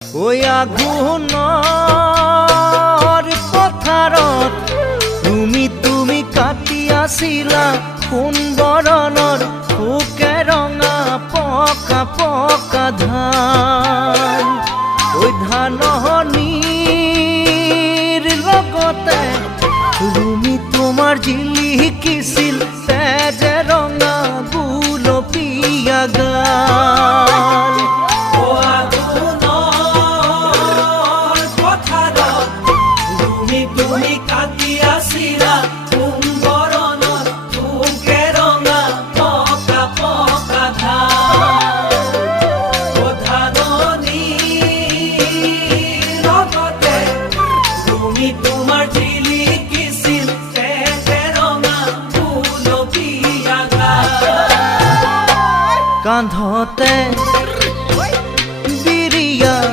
ওই আঘোণৰ পথাৰত তুমি কাটি আছিলা সোণ বৰণৰ পোকে ৰঙা পকা পকা ধান। ওই ধাননিৰ লগতে তুমি তোমাৰ জিলিকিছিল তেজে ৰঙা গুলপীয়া গাল। তুমি কাটি আছিলা সোণ বৰণৰ পোকে ৰঙা পকা পকা ধান। ধাননিৰ লগতে তুমি তোমাৰ জিলিকিছিল তেজে ৰঙা গুলপীয়া গাল। কান্ধতে